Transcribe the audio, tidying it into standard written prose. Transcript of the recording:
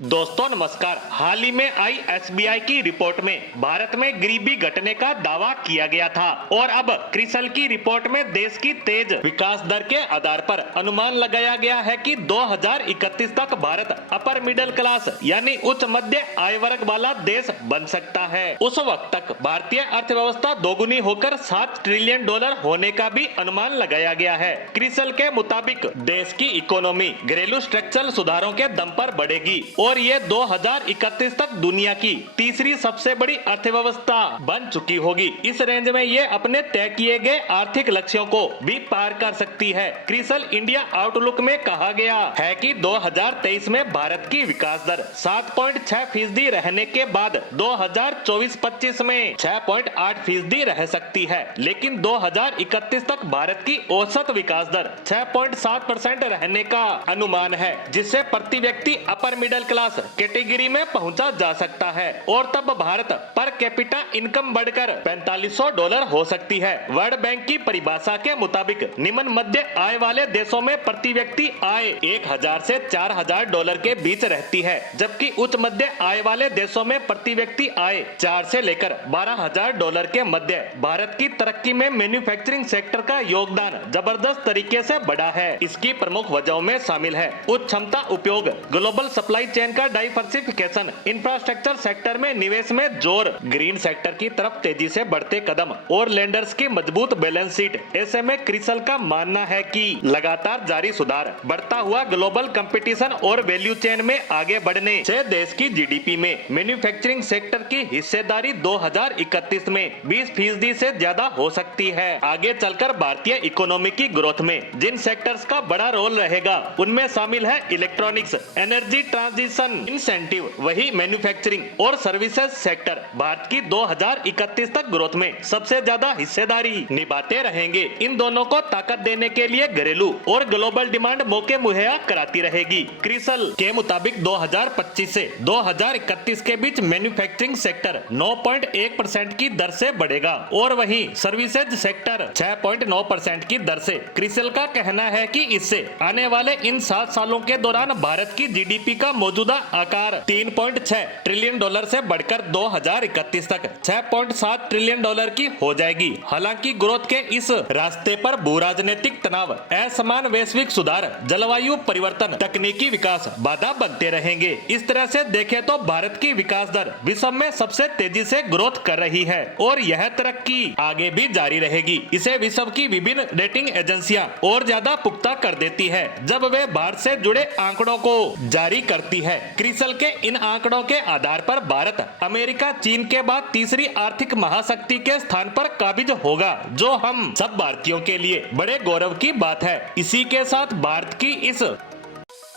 दोस्तों नमस्कार। हाल ही में आई एसबीआई की रिपोर्ट में भारत में गरीबी घटने का दावा किया गया था और अब क्रिसल की रिपोर्ट में देश की तेज विकास दर के आधार पर अनुमान लगाया गया है कि 2031 तक भारत अपर मिडिल क्लास यानी उच्च मध्य आय वर्ग वाला देश बन सकता है। उस वक्त तक भारतीय अर्थव्यवस्था दोगुनी होकर $7 ट्रिलियन होने का भी अनुमान लगाया गया है। क्रिसल के मुताबिक देश की इकोनॉमी घरेलू स्ट्रक्चरल सुधारों के दम पर बढ़ेगी और ये 2031 तक दुनिया की तीसरी सबसे बड़ी अर्थव्यवस्था बन चुकी होगी। इस रेंज में ये अपने तय किए गए आर्थिक लक्ष्यों को भी पार कर सकती है। क्रिसल इंडिया आउटलुक में कहा गया है कि 2023 में भारत की विकास दर 7.6% रहने के बाद 2024-25 में 6.8% रह सकती है, लेकिन 2031 तक भारत की औसत विकास दर 6.7% रहने का अनुमान है, जिससे प्रति व्यक्ति अपर मिडिल क्लास कैटेगरी में पहुंचा जा सकता है और तब भारत पर कैपिटा इनकम बढ़कर $4500 हो सकती है। वर्ल्ड बैंक की परिभाषा के मुताबिक निम्न मध्य आय वाले देशों में प्रति व्यक्ति आय $1000 से $4000 के बीच रहती है, जबकि उच्च मध्य आय वाले देशों में प्रति व्यक्ति आय 4 से लेकर $12000 के मध्य। भारत की तरक्की में मैन्युफैक्चरिंग सेक्टर का योगदान जबरदस्त तरीके से बढ़ा है। इसकी प्रमुख वजहों में शामिल है उच्च क्षमता उपयोग, ग्लोबल सप्लाई चेन का डाइवर्सिफिकेशन, इंफ्रास्ट्रक्चर सेक्टर में निवेश में जोर, ग्रीन सेक्टर की तरफ तेजी से बढ़ते कदम और लेंडर्स की मजबूत बैलेंस शीट। ऐसे में क्रिसल का मानना है कि लगातार जारी सुधार, बढ़ता हुआ ग्लोबल कंपटीशन और वैल्यू चेन में आगे बढ़ने से देश की जीडीपी में मैन्युफैक्चरिंग सेक्टर की हिस्सेदारी 2031 में 20% से ज्यादा हो सकती है। आगे चलकर भारतीय इकोनॉमी की ग्रोथ में जिन सेक्टर्स का बड़ा रोल रहेगा उनमें शामिल है इलेक्ट्रॉनिक्स, एनर्जी ट्रांजिशन, इंसेंटिव, वही मैन्युफैक्चरिंग और सर्विसेज सेक्टर भारत की 2031 तक ग्रोथ में सबसे ज्यादा हिस्सेदारी निभाते रहेंगे। इन दोनों को ताकत देने के लिए घरेलू और ग्लोबल डिमांड मौके मुहैया कराती रहेगी। क्रिसल के मुताबिक 2025 से 2031 के बीच मैन्युफैक्चरिंग सेक्टर 9.1% की दर से बढ़ेगा और वहीं सर्विसेज सेक्टर 6.9% की दर से। क्रिसल का कहना है कि इससे आने वाले इन 7 सालों के दौरान भारत की जीडीपी का मौजूदा आकार $3.6 ट्रिलियन से बढ़कर 2031 तक $6.7 ट्रिलियन की हो जाएगी। हालांकि ग्रोथ के इस रास्ते पर भू-राजनीतिक तनाव, असमान वैश्विक सुधार, जलवायु परिवर्तन, तकनीकी विकास बाधा बनते रहेंगे। इस तरह से देखें तो भारत की विकास दर विश्व में सबसे तेजी से ग्रोथ कर रही है और यह तरक्की आगे भी जारी रहेगी। इसे विश्व की विभिन्न रेटिंग एजेंसियां और ज्यादा पुख्ता कर देती है जब वे भारत से जुड़े आंकड़ों को जारी करती है। क्रिसल के इन आंकड़ों के आधार पर भारत अमेरिका, चीन के बाद तीसरी आर्थिक महाशक्ति के स्थान पर काबिज होगा, जो हम सब भारतीयों के लिए बड़े गौरव की बात है। इसी के साथ भारत की इस